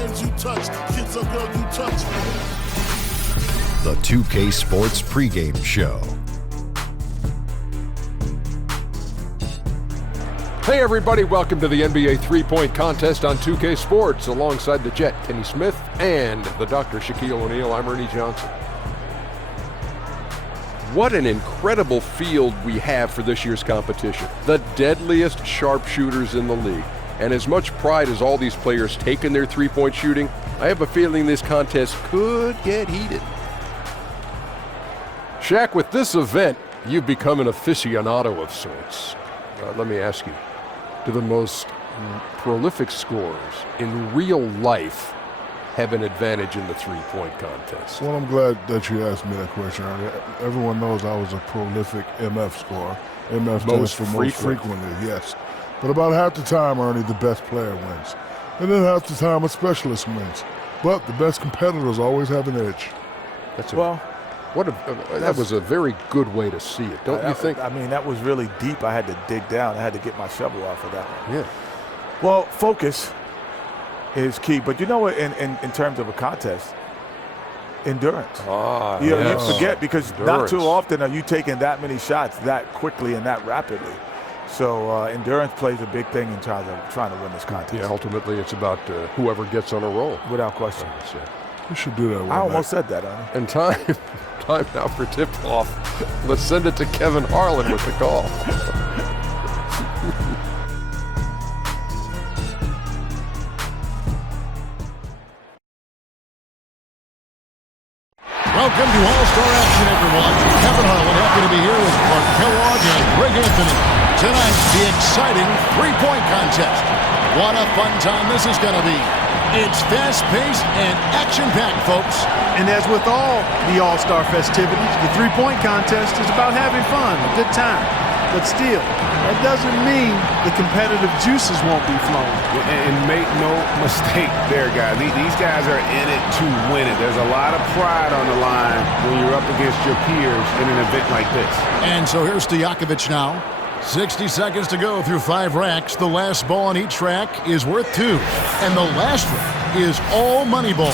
ends you touch, kids or girl you touch. The 2K Sports pregame show. Hey everybody, welcome to the NBA 3-Point Contest on 2K Sports. Alongside the Jet, Kenny Smith, and the Dr. Shaquille O'Neal, I'm Ernie Johnson. What an incredible field we have for this year's competition. The deadliest sharpshooters in the league. And as much pride as all these players take in their three-point shooting, I have a feeling this contest could get heated. Shaq, with this event, you've become an aficionado of sorts. Let me ask you, do the most prolific scorers in real life have an advantage in the three-point contest? Well, I'm glad that you asked me that question, Ernie. Everyone knows I was a prolific MF scorer. MF stands for most frequently, yes. But about half the time, Ernie, the best player wins. And then half the time, a specialist wins. But the best competitors always have an edge. That was a very good way to see it, don't you think? I mean, that was really deep. I had to dig down. I had to get my shovel off of that one. Yeah. Well, focus is key. But you know what, in terms of a contest, endurance. You forget, because not too often are you taking that many shots that quickly and that rapidly. So endurance plays a big thing in trying to win this contest. Yeah, ultimately it's about whoever gets on a roll. Without question. You should do that one I almost said that, Ernie. And time now for tip-off. Let's send it to Kevin Harlan with the call. Welcome to All-Star action, everyone. Kevin Harlan, happy to be here with Clark Kellogg and Greg Anthony. Tonight, the exciting three-point contest. What a fun time this is going to be. It's fast-paced and action-packed, folks. And as with all the All-Star festivities, the three-point contest is about having fun, a good time. But still, that doesn't mean the competitive juices won't be flowing. And make no mistake there, guys. These guys are in it to win it. There's a lot of pride on the line when you're up against your peers in an event like this. And so here's Stojakovic now. 60 seconds to go through 5 racks. The last ball on each rack is worth 2. And the last rack is all money balls.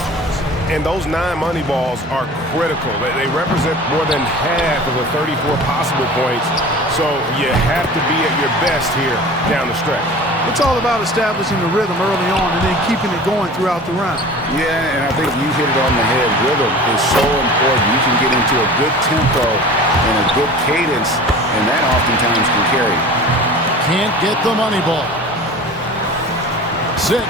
And those 9 money balls are critical. They represent more than half of the 34 possible points. So you have to be at your best here down the stretch. It's all about establishing the rhythm early on and then keeping it going throughout the round. Yeah, and I think you hit it on the head. Rhythm is so important. You can get into a good tempo and a good cadence, and that oftentimes can carry. Can't get the money ball. 6.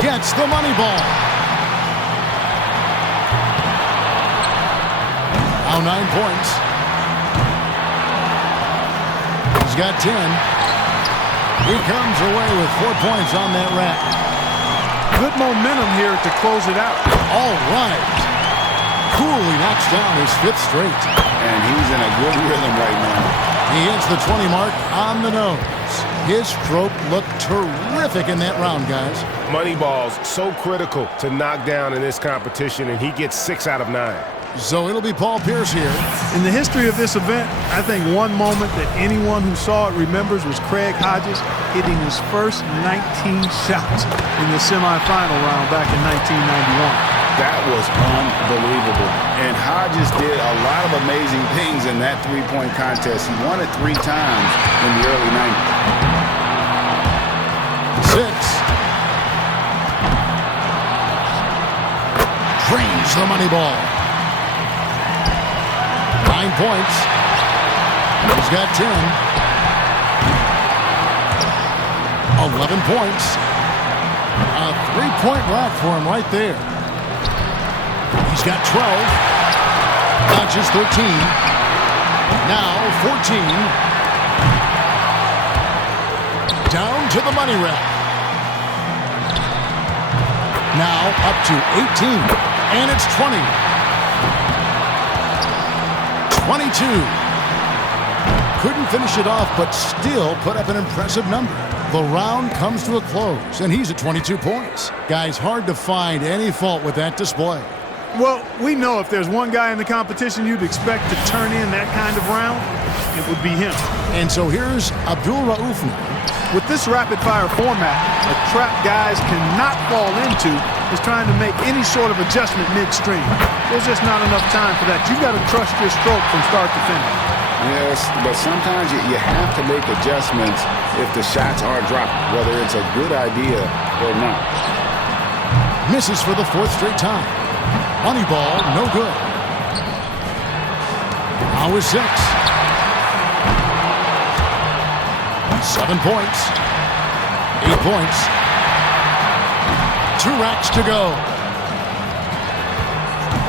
Gets the money ball. Now 9 points. He's got 10. He comes away with 4 points on that rack. Good momentum here to close it out. All right. Coolly knocks down his 5th straight. And he's in a good rhythm right now. He hits the 20 mark on the nose. His stroke looked terrific in that round, guys. Money balls, so critical to knock down in this competition, and he gets 6 out of 9. So it'll be Paul Pierce here. In the history of this event, I think one moment that anyone who saw it remembers was Craig Hodges hitting his first 19 shots in the semifinal round back in 1991. That was unbelievable. And Hodges did a lot of amazing things in that three-point contest. He won it 3 times in the early 90s. 6. Drains the money ball. 9 points. He's got 10. 11 points. A 3-point rack for him right there. He's got 12. Dodges 13. Now 14. Down to the money rack. Now up to 18. And it's 20. 22. Couldn't finish it off, but still put up an impressive number. The round comes to a close, and he's at 22 points. Guys, hard to find any fault with that display. Well, we know if there's one guy in the competition you'd expect to turn in that kind of round, it would be him. And so here's Abdul Rauf now. With this rapid-fire format, a trap guys cannot fall into is trying to make any sort of adjustment midstream. There's just not enough time for that. You've got to trust your stroke from start to finish. Yes, but sometimes you have to make adjustments if the shots are dropped, whether it's a good idea or not. Misses for the 4th straight time. Money ball, no good. Now is 6. 7 points. 8 points. 2 racks to go.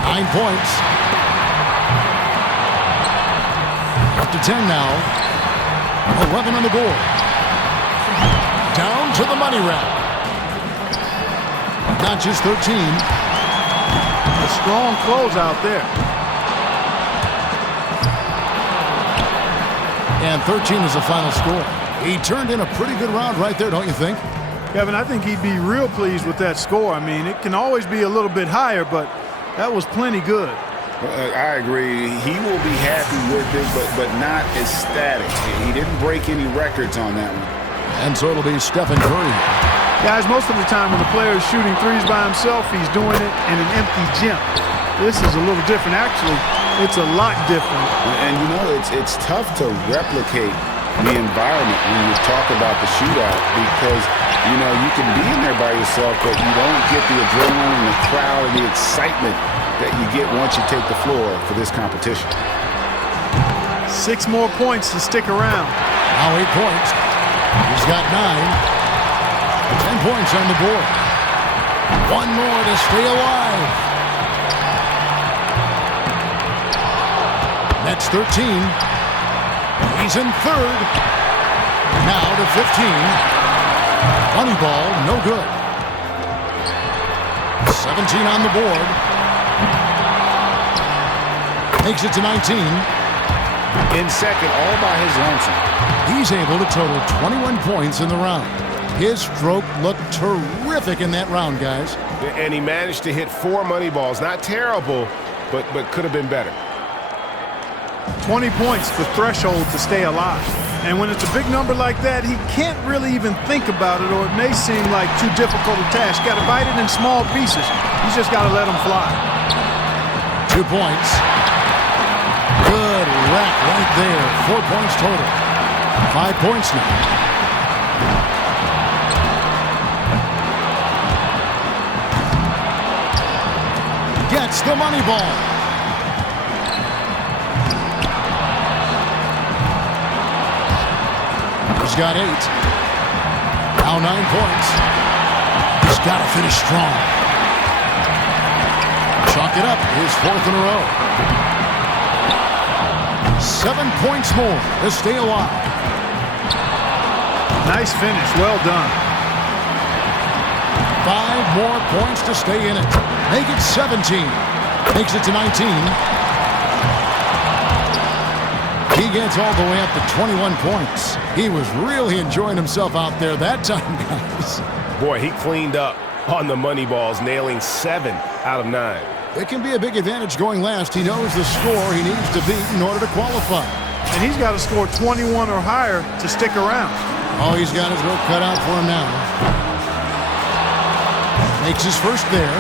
9 points. Up to 10 now. 11 on the board. Down to the money rack. Notches 13. A strong closeout there. And 13 is the final score. He turned in a pretty good round right there, don't you think? Kevin, I think he'd be real pleased with that score. I mean, it can always be a little bit higher, but that was plenty good. I agree. He will be happy with it, but not ecstatic. He didn't break any records on that one. And so it'll be Stephen Curry. Guys, most of the time when the player is shooting threes by himself, he's doing it in an empty gym. This is a little different. Actually, it's a lot different. And you know, it's tough to replicate the environment when you talk about the shootout because, you know, you can be in there by yourself, but you don't get the adrenaline and the crowd and the excitement that you get once you take the floor for this competition. 6 more points to stick around. Now 8 points. He's got 9. 10 points on the board. 1 more to stay alive. That's 13. He's in 3rd. Now to 15. Money ball, no good. 17 on the board. Takes it to 19. In 2nd, all by his lonesome. He's able to total 21 points in the round. His stroke looked terrific in that round, guys. And he managed to hit 4 money balls. Not terrible, but could have been better. 20 points, the threshold to stay alive. And when it's a big number like that, he can't really even think about it, or it may seem like too difficult a task. Got to bite it in small pieces. You just got to let them fly. 2 points. Good rack right there. 4 points total. 5 points now. Gets the money ball. He's got 8. Now 9 points. He's got to finish strong. Chalk it up. His 4th in a row. 7 points more to stay alive. Nice finish. Well done. 5 more points to stay in it. Make it 17. Takes it to 19. He gets all the way up to 21 points. He was really enjoying himself out there that time, guys. Boy, he cleaned up on the money balls, nailing 7 out of 9. It can be a big advantage going last. He knows the score he needs to beat in order to qualify. And he's got to score 21 or higher to stick around. Oh, he's got his work cut out for him now. Makes his first there.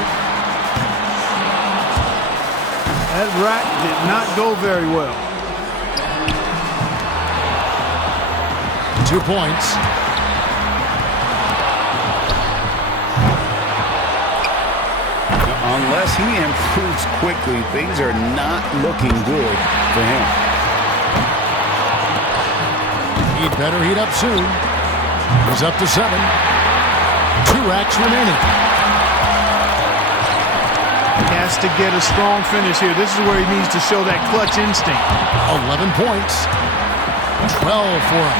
That rack did not go very well. 2 points. Unless he improves quickly, things are not looking good for him. He'd better heat up soon. He's up to 7. 2 racks remaining. He has to get a strong finish here. This is where he needs to show that clutch instinct. 11 points. 12 for him.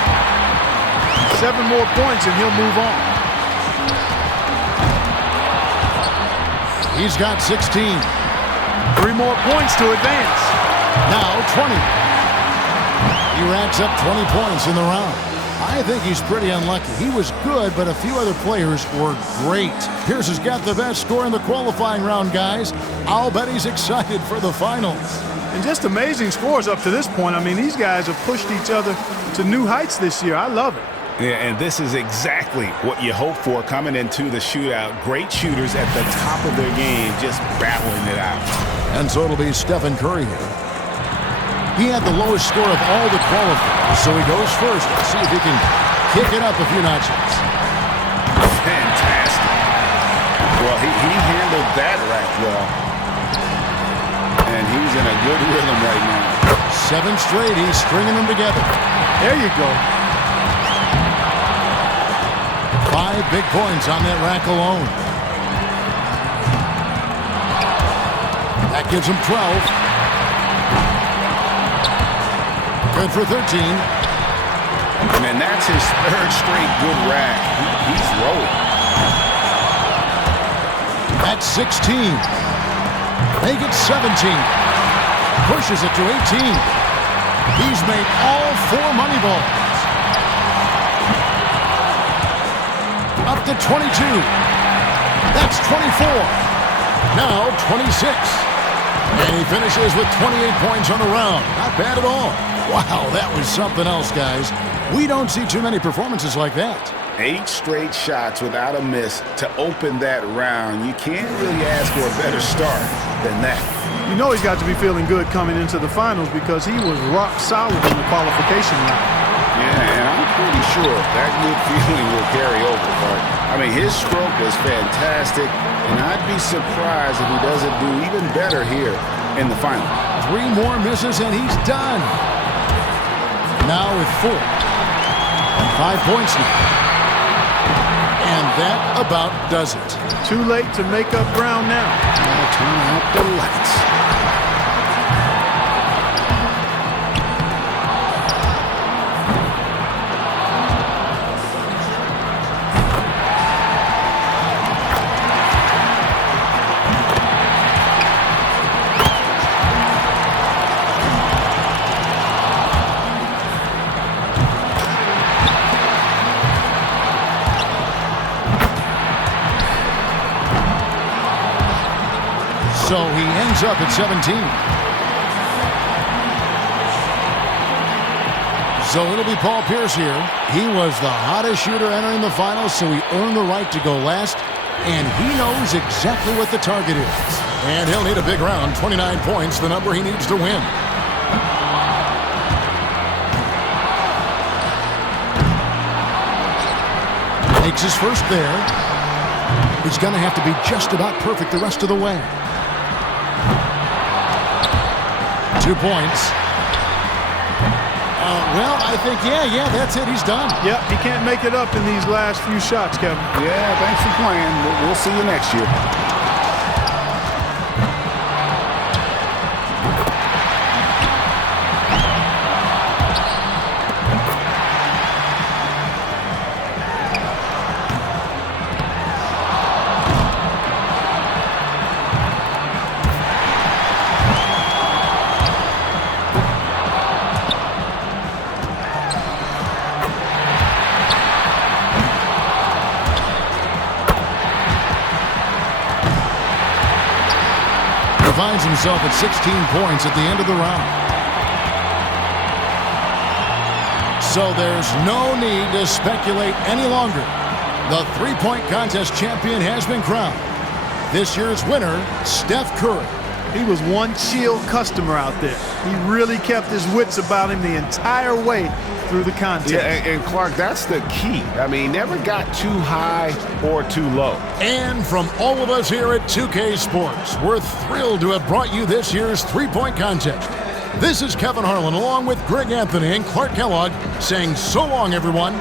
7 more points and he'll move on. He's got 16. 3 more points to advance. Now 20. He racks up 20 points in the round. I think he's pretty unlucky. He was good, but a few other players were great. Pierce has got the best score in the qualifying round, guys. I'll bet he's excited for the finals. And just amazing scores up to this point. I mean, these guys have pushed each other to new heights this year. I love it. Yeah, and this is exactly what you hope for coming into the shootout. Great shooters at the top of their game, just battling it out. And so it'll be Stephen Curry here. He had the lowest score of all the qualifiers, so he goes first. Let's see if he can kick it up a few notches. Fantastic. Well, he handled that rack well. And he's in a good rhythm right now. 7 straight, he's stringing them together. There you go. 5 big points on that rack alone. That gives him 12. Good for 13. And that's his 3rd straight good rack. He's rolling. That's 16. Make it 17. Pushes it to 18. He's made all 4 money balls. Up to 22. That's 24. Now 26. And he finishes with 28 points on the round. Not bad at all. Wow, that was something else, guys. We don't see too many performances like that. 8 straight shots without a miss to open that round. You can't really ask for a better start than that. You know he's got to be feeling good coming into the finals because he was rock solid in the qualification round. Yeah, and I'm pretty sure that good feeling will carry over. But I mean, his stroke was fantastic, and I'd be surprised if he doesn't do even better here in the final. 3 more misses, and he's done. Now with 4. 5 points now. And that about does it. Too late to make up ground now. Now turn out the lights. So he ends up at 17. So it'll be Paul Pierce here. He was the hottest shooter entering the finals, so he earned the right to go last. And he knows exactly what the target is. And he'll need a big round. 29 points, the number he needs to win. Makes his first there. He's going to have to be just about perfect the rest of the way. 2 points. Well, I think, yeah, that's it. He's done. Yep, he can't make it up in these last few shots, Kevin. Yeah, thanks for playing. We'll see you next year. Finds himself at 16 points at the end of the round. So there's no need to speculate any longer. The 3-point contest champion has been crowned. This year's winner, Steph Curry. He was one chill customer out there. He really kept his wits about him the entire way through the contest. Yeah, and Clark, that's the key. I mean, never got too high or too low. And from all of us here at 2K Sports, we're thrilled to have brought you this year's 3-point contest. This is Kevin Harlan along with Greg Anthony and Clark Kellogg saying so long, everyone.